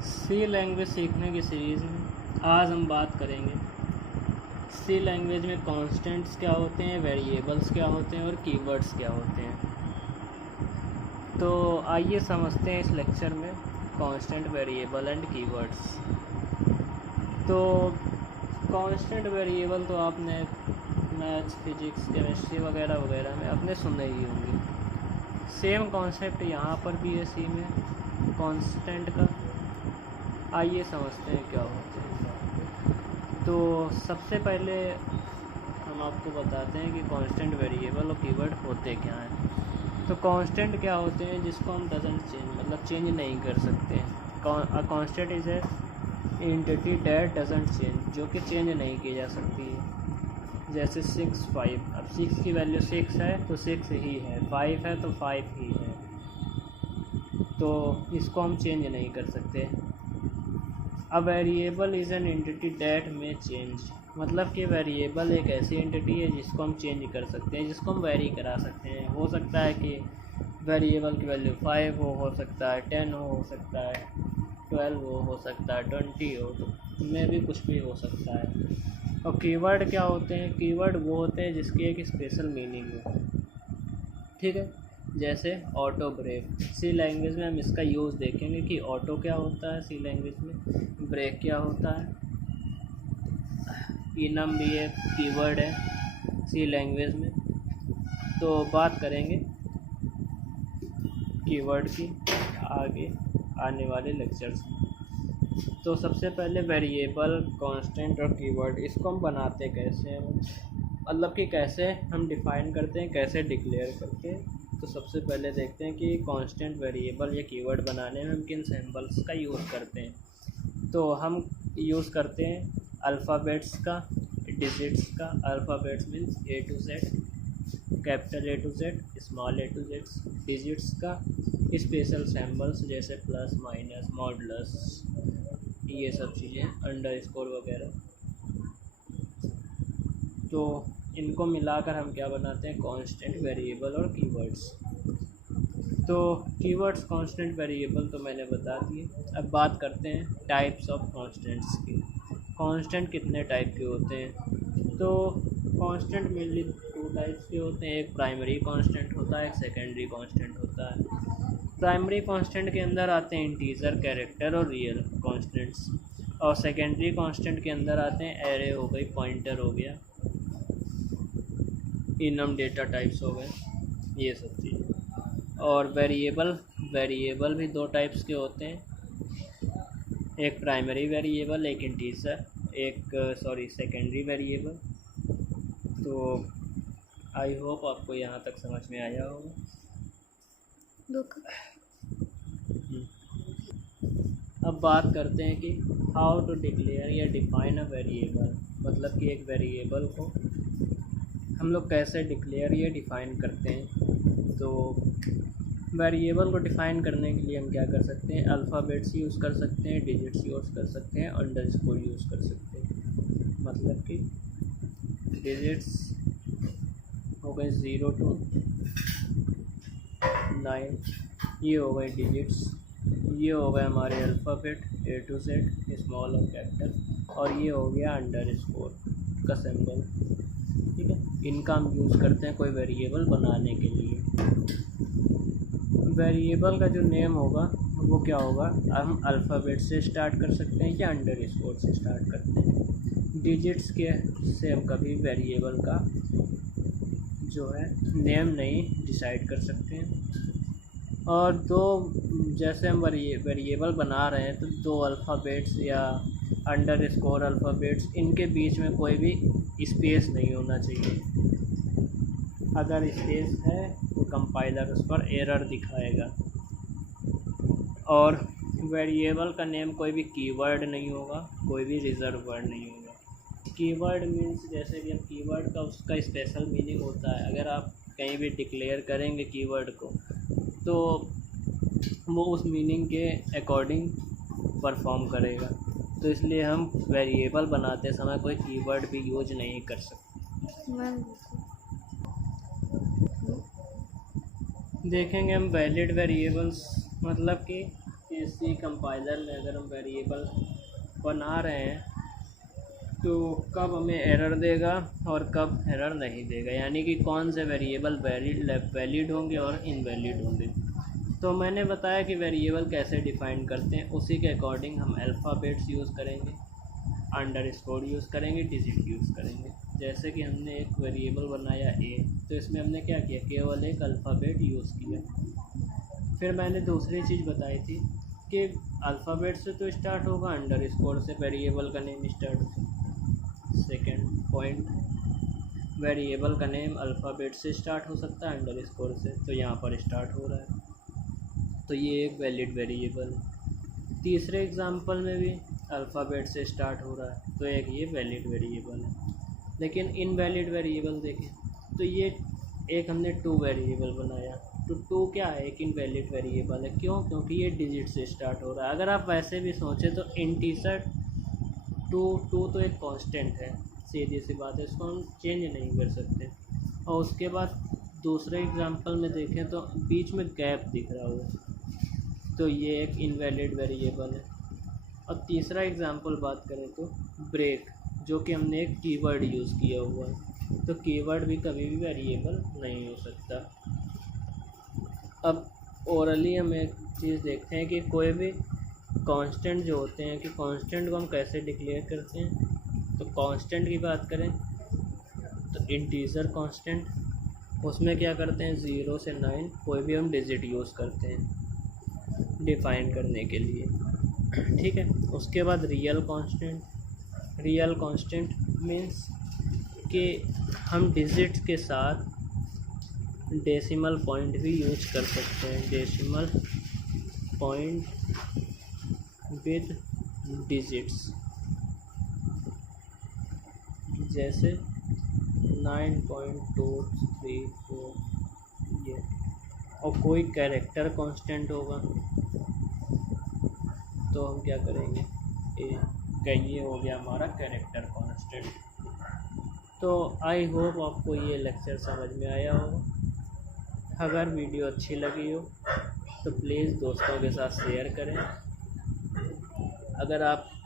सी language सीखने की series में आज हम बात करेंगे सी लैंग्वेज में कॉन्स्टेंट्स क्या होते हैं, वेरिएबल्स क्या होते हैं और कीवर्ड्स क्या होते हैं। तो आइए समझते हैं इस लेक्चर में कॉन्स्टेंट, वेरिएबल एंड कीवर्ड्स। तो कॉन्स्टेंट वेरिएबल तो आपने मैथ्स, फिजिक्स, केमिस्ट्री वगैरह वगैरह में आपने सुने ही होंगे। सेम कॉन्सेप्ट यहाँ पर भी है सी में कॉन्स्टेंट का। आइए समझते हैं क्या होते हैं। तो सबसे पहले हम आपको बताते हैं कि कांस्टेंट, वेरिएबल और कीवर्ड होते क्या हैं। तो कांस्टेंट क्या होते हैं जिसको हम डजंट चेंज, मतलब चेंज नहीं कर सकते। Constant is a entity that doesn't change, जो कि चेंज नहीं की जा सकती है। जैसे 6, 5। अब 6 की वैल्यू 6 है तो 6 ही है, 5 है तो 5 ही है। तो इसको हम चेंज नहीं कर सकते। A variable is an entity that में चेंज, मतलब कि वेरिएबल एक ऐसी एंटिटी है जिसको हम चेंज कर सकते हैं, जिसको हम वेरी करा सकते हैं। हो सकता है कि वेरिएबल की वैल्यू 5 हो सकता है 10 हो सकता है 12 हो सकता है 20 हो, तो में भी कुछ भी हो सकता है। और कीवर्ड क्या होते हैं? कीवर्ड वो होते हैं जिसकी एक स्पेशल मीनिंग हो, ठीक है। जैसे ऑटो ब्रेक, सी लैंग्वेज में हम इसका यूज़ देखेंगे कि ऑटो क्या होता है सी लैंग्वेज में, ब्रेक क्या होता है। इनम भी एक कीवर्ड है सी लैंग्वेज में। तो बात करेंगे कीवर्ड की आगे आने वाले लेक्चर्स में। तो सबसे पहले वेरिएबल, कांस्टेंट और कीवर्ड, इसको हम बनाते कैसे हैं, मतलब कि कैसे हम डिफ़ाइन करते हैं, कैसे डिक्लेयर करते हैं। तो सबसे पहले देखते हैं कि कांस्टेंट, वेरिएबल या कीवर्ड बनाने में हम किन सिंबल्स का यूज़ करते हैं। तो हम यूज़ करते हैं अल्फ़ाबेट्स का, डिजिट्स का। Alphabets means A to Z, capital A to Z, small A to Z। Digits का स्पेशल सिंबल्स जैसे प्लस, माइनस, मॉडुलस, ये सब चीज़ें, अंडरस्कोर वगैरह। तो इनको मिलाकर हम क्या बनाते हैं, कांस्टेंट, वेरिएबल और कीवर्ड्स। तो कीवर्ड्स, कांस्टेंट, वेरिएबल तो मैंने बता दिए। अब बात करते हैं टाइप्स ऑफ कांस्टेंट्स की। कांस्टेंट कितने टाइप के होते हैं? तो कांस्टेंट मेनली 2 टाइप्स के होते हैं। एक प्राइमरी कांस्टेंट होता है, एक सेकेंडरी कांस्टेंट होता है। प्राइमरी कांस्टेंट के अंदर आते हैं इंटीजर, कैरेक्टर और रियल कांस्टेंट्स। और सेकेंडरी कांस्टेंट के अंदर आते हैं एरे हो गई, पॉइंटर हो गया, इनम डेटा टाइप्स हो गए, ये सब चीज़ें। और वेरिएबल भी 2 टाइप्स के होते हैं, एक प्राइमरी वेरिएबल, एक इंटीजर, सेकेंडरी वेरिएबल। तो आई होप आपको यहाँ तक समझ में आया होगा। अब बात करते हैं कि हाउ टू डिक्लेयर या डिफाइन अ वेरिएबल, मतलब कि एक वेरिएबल को हम लोग कैसे डिक्लेयर या डिफ़ाइन करते हैं। तो वेरिएबल को डिफ़ाइन करने के लिए हम क्या कर सकते हैं, अल्फ़ाबेट्स यूज़ कर सकते हैं, डिजिट्स यूज़ कर सकते हैं, अंडरस्कोर यूज़ कर सकते हैं। मतलब कि डिजिट्स हो गए 0 to 9, ये हो गए डिजिट्स। ये हो गए हमारे alphabet A to Z, small और कैपिटल। और ये हो गया अंडरस्कोर का सिंबल, ठीक है। इनका हम यूज़ करते हैं कोई वेरिएबल बनाने के लिए। वेरिएबल का जो नेम होगा वो क्या होगा, हम अल्फ़ाबेट से स्टार्ट कर सकते हैं या अंडरस्कोर से स्टार्ट करते हैं। डिजिट्स के से हम कभी वेरिएबल का जो है नेम नहीं डिसाइड कर सकते हैं। और जैसे हम वेरिएबल बना रहे हैं तो 2 अल्फ़ाबेट्स या अंडरस्कोर अल्फ़ाबेट्स, इनके बीच में कोई भी स्पेस नहीं होना चाहिए। अगर स्पेस है तो कंपाइलर उस पर एरर दिखाएगा। और वेरिएबल का नेम कोई भी कीवर्ड नहीं होगा, कोई भी रिज़र्व वर्ड नहीं होगा। कीवर्ड मीन्स जैसे कि हम कीवर्ड का उसका स्पेशल मीनिंग होता है। अगर आप कहीं भी डिक्लेयर करेंगे कीवर्ड को तो वो उस मीनिंग के अकॉर्डिंग परफॉर्म करेगा। तो इसलिए हम वेरिएबल बनाते समय कोई कीवर्ड भी यूज नहीं कर सकते। देखेंगे हम वैलिड वेरिएबल्स, मतलब कि कि सी कंपाइलर में अगर हम वेरिएबल बना रहे हैं तो कब हमें एरर देगा और कब एरर नहीं देगा, यानी कि कौन से वेरिएबल वैलिड होंगे और इनवैलिड होंगे। तो मैंने बताया कि वेरिएबल कैसे डिफ़ाइन करते हैं, उसी के अकॉर्डिंग हम अल्फ़ाबेट्स यूज़ करेंगे, अंडरस्कोर यूज़ करेंगे, डिजिट यूज़ करेंगे। जैसे कि हमने एक वेरिएबल बनाया ए, तो इसमें हमने क्या किया, केवल एक अल्फ़ाबेट यूज़ किया। फिर मैंने दूसरी चीज़ बताई थी कि अल्फ़ाबेट से तो स्टार्ट होगा, अंडरस्कोर से वेरिएबल का नेम स्टार्ट होगा। सेकेंड पॉइंट, वेरिएबल का नेम अल्फ़ाबेट से स्टार्ट हो सकता है, अंडरस्कोर से, तो यहाँ पर स्टार्ट हो रहा है, तो ये एक वैलिड वेरिएबल है। तीसरे एग्जांपल में भी अल्फ़ाबेट से स्टार्ट हो रहा है, तो एक ये वैलिड वेरिएबल है। लेकिन इनवैलिड वेरिएबल देखें तो ये एक हमने टू वेरिएबल बनाया, तो टू क्या है, एक इनवैलिड वेरिएबल है। क्यों? क्योंकि ये डिजिट से स्टार्ट हो रहा है। अगर आप वैसे भी सोचें तो इंटीजर टू तो एक कांस्टेंट है, सीधी सी बात है, इसको हम चेंज नहीं कर सकते। और उसके बाद दूसरे एग्जांपल में देखें तो बीच में गैप दिख रहा हो, तो ये एक इनवैलिड वेरिएबल है। और तीसरा एग्जांपल बात करें तो ब्रेक, जो कि हमने एक कीवर्ड यूज़ किया हुआ है, तो कीवर्ड भी कभी भी वेरिएबल नहीं हो सकता। अब ओरली हम एक चीज़ देखते हैं कि कोई भी कांस्टेंट जो होते हैं, कि कांस्टेंट को हम कैसे डिक्लेयर करते हैं। तो कांस्टेंट की बात करें तो इंटीजर कांस्टेंट, उसमें क्या करते हैं, 0 से 9 कोई भी हम डिजिट यूज़ करते हैं डिफ़ाइन करने के लिए, ठीक है। उसके बाद real constant, real constant means कि हम डिजिट के साथ डेसिमल पॉइंट भी यूज कर सकते हैं, डेसिमल पॉइंट विद डिजिट्स, जैसे 9.234 ये। और कोई कैरेक्टर कांस्टेंट होगा तो हम क्या करेंगे, ये हो गया हमारा कैरेक्टर कांस्टेंट। तो आई होप आपको ये लेक्चर समझ में आया हो। अगर वीडियो अच्छी लगी हो तो प्लीज़ दोस्तों के साथ शेयर करें। अगर आप